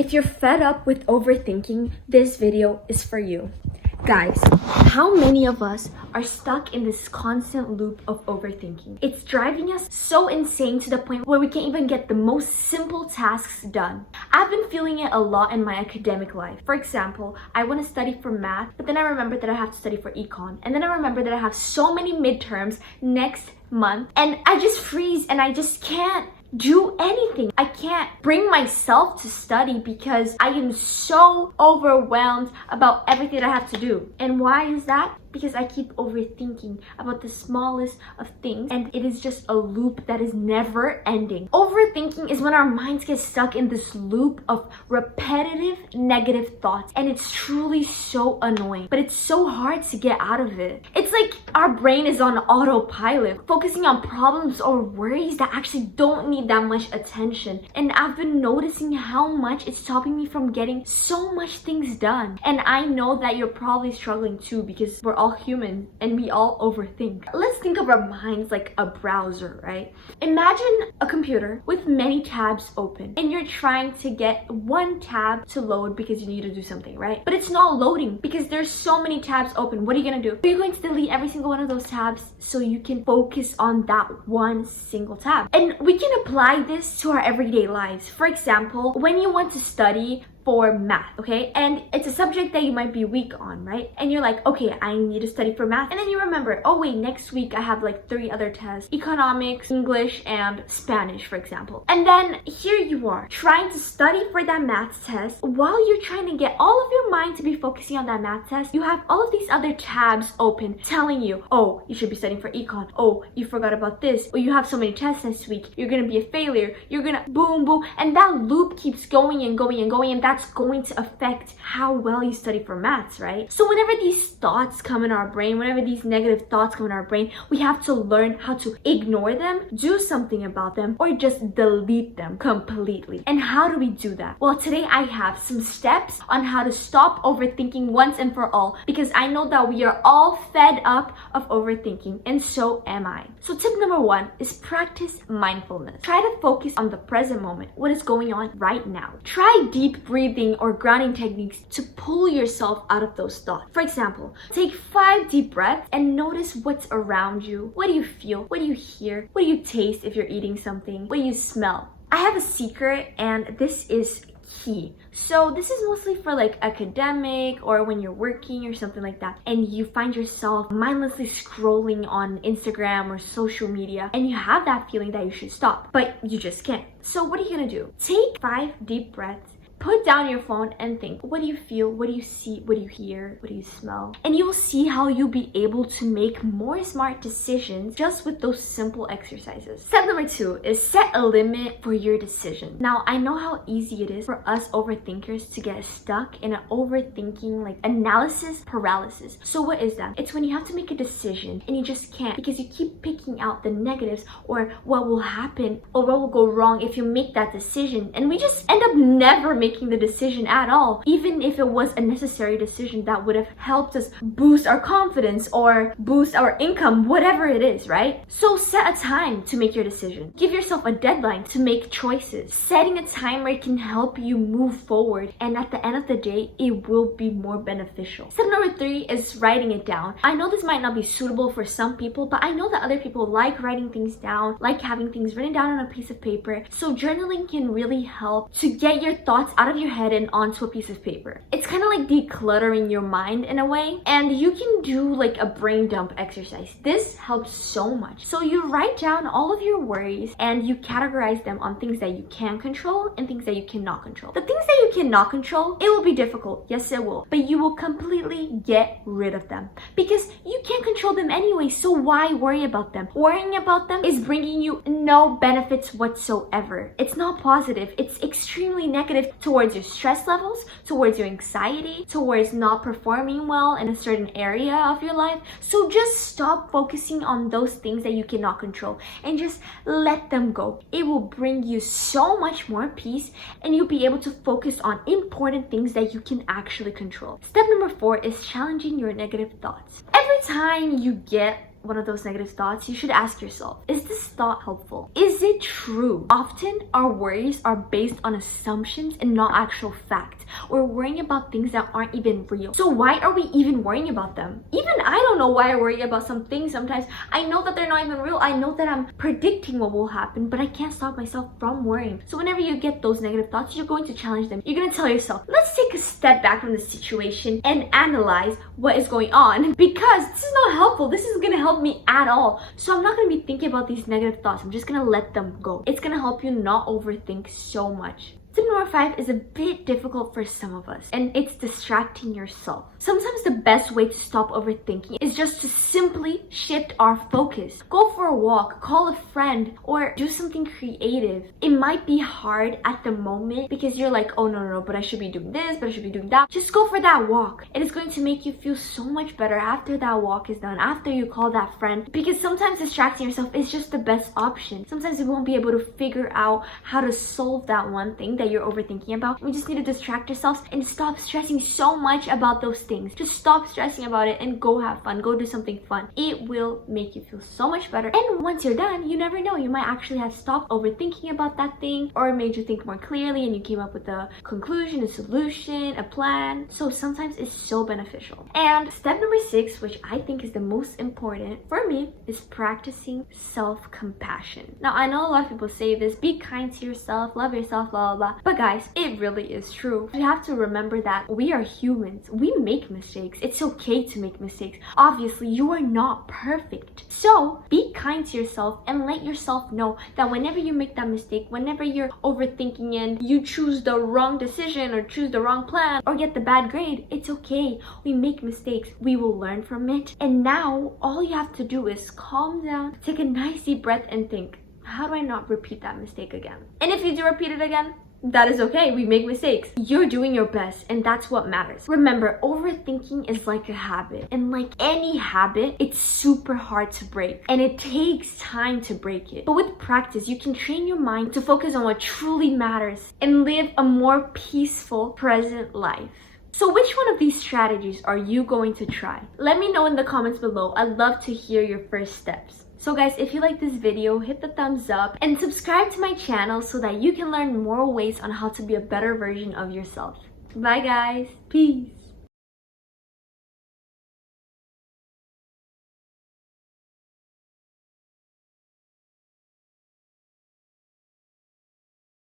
If you're fed up with overthinking, this video is for you. Guys, how many of us are stuck in this constant loop of overthinking? It's driving us so insane to the point where we can't even get the most simple tasks done. I've been feeling it a lot in my academic life. For example, I want to study for math, but then I remember that I have to study for econ. And then I remember that I have so many midterms next month, and I just freeze and I just can't do anything. I can't bring myself to study because I am so overwhelmed about everything that I have to do. And why is that? Because I keep overthinking about the smallest of things, and it is just a loop that is never ending. Overthinking is when our minds get stuck in this loop of repetitive negative thoughts, and it's truly so annoying, but it's so hard to get out of it. It's like our brain is on autopilot, focusing on problems or worries that actually don't need that much attention. And I've been noticing how much it's stopping me from getting so much things done. And I know that you're probably struggling too, because we're all human and we all overthink. Let's think of our minds like a browser, right? Imagine a computer with many tabs open, and you're trying to get one tab to load because you need to do something, right? But it's not loading because there's so many tabs open. What are you gonna do? You're going to delete every single one of those tabs so you can focus on that one single tab. And we can apply this to our everyday lives. For example, when you want to study for math, okay? And it's a subject that you might be weak on, right? And you're like, okay, I need to study for math. And then you remember, oh wait, next week I have like 3 other tests: economics, English, and Spanish, for example. And then here you are, trying to study for that math test. While you're trying to get all of your mind to be focusing on that math test, you have all of these other tabs open telling you, oh, you should be studying for econ. Oh, you forgot about this. Oh, you have so many tests next week. You're gonna be a failure. You're gonna boom, boom. And that loop keeps going and going and going, and that's going to affect how well you study for maths, right? So whenever these thoughts come in our brain, whenever these negative thoughts come in our brain, we have to learn how to ignore them, do something about them, or just delete them completely. And how do we do that? Well, today I have some steps on how to stop overthinking once and for all, because I know that we are all fed up of overthinking, and so am I. So tip number 1 is practice mindfulness. Try to focus on the present moment, what is going on right now. Try deep breathing or grounding techniques to pull yourself out of those thoughts. For example, take 5 deep breaths and notice what's around you. What do you feel? What do you hear? What do you taste if you're eating something? What do you smell? I have a secret, and this is key. So this is mostly for like academic or when you're working or something like that, and you find yourself mindlessly scrolling on Instagram or social media, and you have that feeling that you should stop, but you just can't. So what are you gonna do? Take 5 deep breaths. Put down your phone and think, what do you feel? What do you see? What do you hear? What do you smell? And you'll see how you'll be able to make more smart decisions just with those simple exercises. Step number 2 is set a limit for your decision. Now, I know how easy it is for us overthinkers to get stuck in an overthinking, like analysis paralysis. So what is that? It's when you have to make a decision and you just can't, because you keep picking out the negatives or what will happen or what will go wrong if you make that decision. And we just end up never making the decision at all, even if it was a necessary decision that would have helped us boost our confidence or boost our income, whatever it is, right? So set a time to make your decision. Give yourself a deadline to make choices. Setting a timer can help you move forward, and at the end of the day, it will be more beneficial. Step number 3 is writing it down. I know this might not be suitable for some people, but I know that other people like writing things down, like having things written down on a piece of paper. So journaling can really help to get your thoughts out of your head and onto a piece of paper. It's kind of like decluttering your mind in a way, and you can do like a brain dump exercise. This helps so much. So you write down all of your worries and you categorize them on things that you can control and things that you cannot control. The things that you cannot control, it will be difficult. Yes, it will. But you will completely get rid of them because you can't control them anyway. So why worry about them? Worrying about them is bringing you no benefits whatsoever. It's not positive. It's extremely negative towards your stress levels, towards your anxiety, towards not performing well in a certain area of your life. So just stop focusing on those things that you cannot control and just let them go. It will bring you so much more peace, and you'll be able to focus on important things that you can actually control. Step number 4 is challenging your negative thoughts. Every time you get one of those negative thoughts, you should ask yourself, is this thought helpful? Is it true? Often our worries are based on assumptions and not actual fact. We're worrying about things that aren't even real. So why are we even worrying about them? Even I don't know why I worry about some things sometimes. I know that they're not even real. I know that I'm predicting what will happen, but I can't stop myself from worrying. So whenever you get those negative thoughts, you're going to challenge them. You're going to tell yourself, let's take a step back from the situation and analyze what is going on, because this is not helpful. This isn't going to help me at all. So I'm not going to be thinking about these negative thoughts. I'm just going to let them go. It's going to help you not overthink so much. Tip number 5 is a bit difficult for some of us, and it's distracting yourself. Sometimes the best way to stop overthinking is just to simply shift our focus. Go for a walk, call a friend, or do something creative. It might be hard at the moment because you're like, oh no, but I should be doing this, but I should be doing that. Just go for that walk. It is going to make you feel so much better after that walk is done, after you call that friend, because sometimes distracting yourself is just the best option. Sometimes we won't be able to figure out how to solve that one thing that you're overthinking about. We just need to distract ourselves and stop stressing so much about those things. Just stop stressing about it and go have fun. Go do something fun. It will make you feel so much better. And once you're done, you never know. You might actually have stopped overthinking about that thing, or it made you think more clearly and you came up with a conclusion, a solution, a plan. So sometimes it's so beneficial. And step number 6, which I think is the most important for me, is practicing self-compassion. Now, I know a lot of people say this, be kind to yourself, love yourself, blah, blah, blah. But guys, it really is true. You have to remember that we are humans. We make mistakes. It's okay to make mistakes. Obviously, you are not perfect. So be kind to yourself and let yourself know that whenever you make that mistake, whenever you're overthinking and you choose the wrong decision or choose the wrong plan or get the bad grade, it's okay. We make mistakes. We will learn from it. And now all you have to do is calm down, take a nice deep breath and think, how do I not repeat that mistake again? And if you do repeat it again, that is okay. We make mistakes. You're doing your best, and that's what matters. Remember, overthinking is like a habit, and like any habit, it's super hard to break, and it takes time to break it. But with practice, you can train your mind to focus on what truly matters and live a more peaceful present life. So which one of these strategies are you going to try? Let me know in the comments below. I'd love to hear your first steps. So guys, if you like this video, hit the thumbs up and subscribe to my channel so that you can learn more ways on how to be a better version of yourself. Bye guys. Peace.